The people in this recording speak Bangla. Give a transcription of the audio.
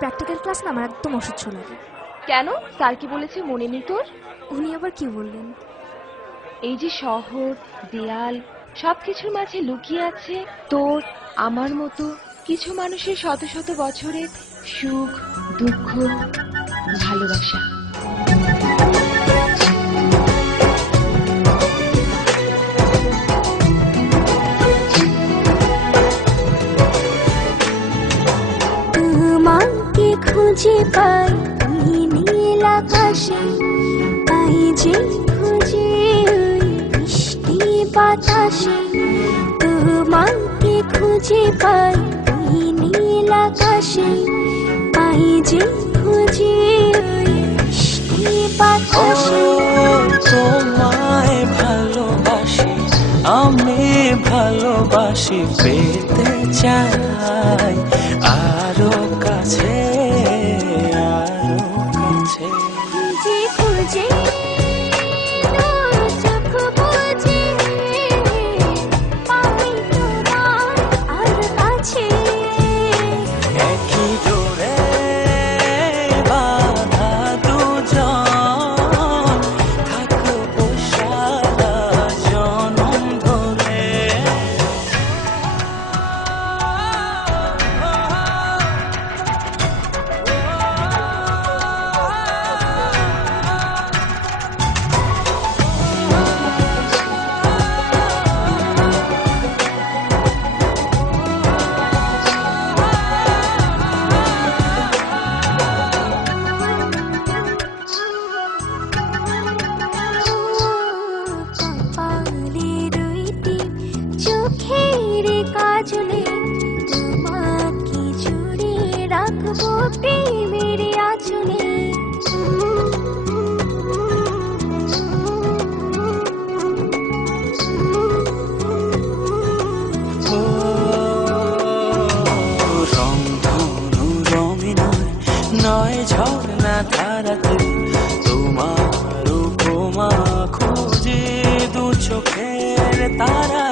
প্র্যাকটিক্যাল ক্লাস না আমার একদম অসহ্য লাগে। কেন? স্যার কি বলেছে মনে নেই তোর? উনি আবার কি বললেন? এই যে শহর, দেয়াল, সবকিছুর মাঝে লুকিয়ে আছে তোর আমার মতো কিছু মানুষের শত শত বছরের সুখ, দুঃখ, ভালোবাসা। তোমাকে খুঁজে পাই নীল আকাশে, পাই যে খুঁজে বৃষ্টি বাতাসে। তোমাকে খুঁজে পাই নীল আকাশে, পাই যে খুঁজে বৃষ্টি বাতাসে। তোমায় ভালোবাসি, আমি ভালোবাসি, পেতে চাই আরো কাছে, আরো কাছে। খুঁজে খুঁজে চোখ বুজে পাই তোমার আর কাছে। একই ডোরে বাঁধা দুজন, থাকবো সারা জনম ধরে। কপালে দুইটি চোখের কাজলে, তোমাকে জুড়ে রাখবো প্রেমের আঁচলে। রংধনু রঙে নয়, নয় ঝর্ণা ধারাতে, তোমার উপমা খুঁজে দু চোখের তারা।